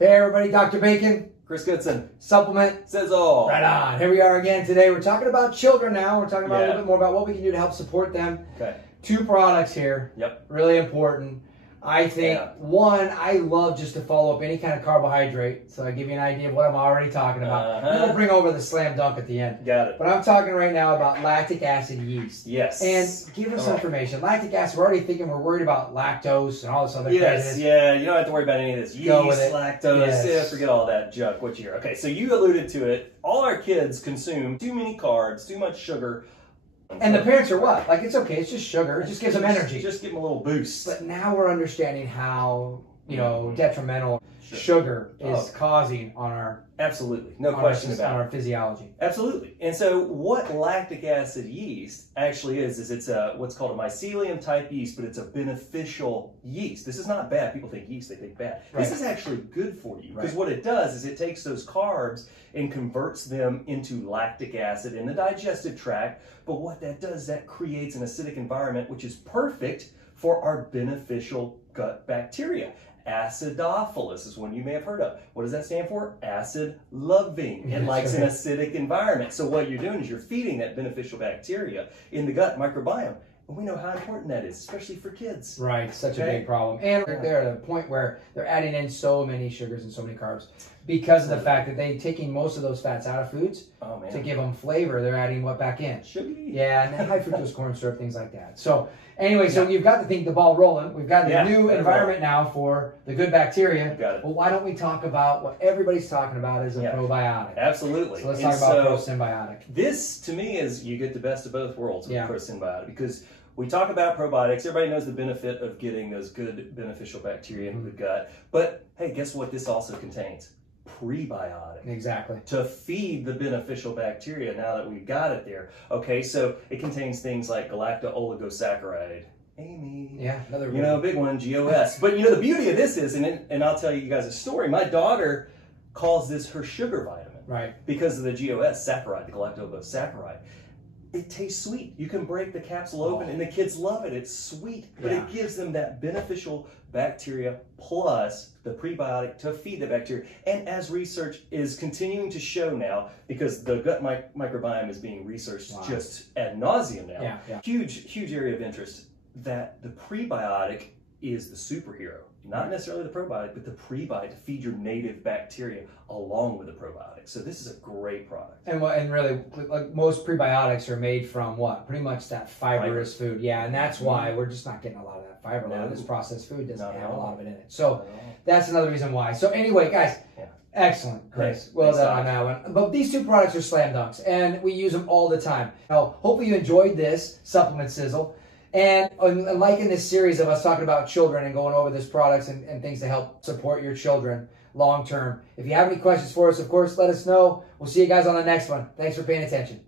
Hey everybody, Dr. Bacon. Chris Goodson. Supplement. Sizzle. Right on. Here we are again today. We're talking about children now. We're talking about a little bit more about what we can do to help support them. Okay. 2 products here. Yep. Really important. I think, one, I love just to follow up any kind of carbohydrate. So I give you an idea of what I'm already talking about. Then we'll bring over the slam dunk at the end. Got it. But I'm talking right now about lactic acid yeast. Yes. And give us some information. Lactic acid, we're already thinking we're worried about lactose and all this other Yes, yeah, you don't have to worry about any of this. Yeast, lactose, yeah, forget all that junk. What you hear. Okay, so you alluded to it. All our kids consume too many carbs, too much sugar. And the parents are what? Like, it's okay, it's just sugar. It just gives them energy. Just give them a little boost. But now we're understanding how, you know, detrimental sugar is causing on our... Absolutely. No question about it. On our physiology. Absolutely. And so what lactic acid yeast actually is it's a what's called a mycelium type yeast, but it's a beneficial yeast. This is not bad. People think yeast, they think bad. Right. This is actually good for you because what it does is it takes those carbs and converts them into lactic acid in the digestive tract. But what that does, that creates an acidic environment, which is perfect for our beneficial gut bacteria. Acidophilus is one you may have heard of. What does that stand for? Acid loving. It likes an acidic environment. So what you're doing is you're feeding that beneficial bacteria in the gut microbiome. And we know how important that is, especially for kids. Right, such a big problem. And they're at a point where they're adding in so many sugars and so many carbs because of the fact that they're taking most of those fats out of foods to give them flavor. They're adding what back in? Sugar. Yeah, and then high fructose corn syrup, things like that. So anyway, so you've got to think the ball rolling. We've got a new environment now for the good bacteria. Got it. Well, why don't we talk about what everybody's talking about is a probiotic? Absolutely. So let's talk about Prosynbiotic. This, to me, is you get the best of both worlds with Prosynbiotic because we talk about probiotics. Everybody knows the benefit of getting those good beneficial bacteria into the gut. But hey, guess what this also contains? Prebiotic. Exactly. To feed the beneficial bacteria now that we've got it there. Okay, so it contains things like galacto-oligosaccharide. Amy. Yeah, another big one, GOS. But the beauty of this is, and I'll tell you guys a story, my daughter calls this her sugar vitamin. Right. Because of the GOS saccharide, the galacto-oligosaccharide. It tastes sweet. You can break the capsule open and the kids love it. It's sweet, but it gives them that beneficial bacteria plus the prebiotic to feed the bacteria. And as research is continuing to show now, because the gut microbiome is being researched just ad nauseum now, huge area of interest, that the prebiotic is the superhero. Not necessarily the probiotic, but the prebiotic to feed your native bacteria along with the probiotic. So this is a great product. And really, like most prebiotics are made from what? Pretty much that fibrous food. Yeah, and that's why we're just not getting a lot of that fiber. A lot of this processed food doesn't have a lot of it in it. So that's another reason why. So anyway, guys, excellent, Chris. Well done on that one. But these 2 products are slam dunks, and we use them all the time. Now, hopefully you enjoyed this supplement sizzle. And like in this series of us talking about children and going over these products and things to help support your children long term. If you have any questions for us, of course, let us know. We'll see you guys on the next one. Thanks for paying attention.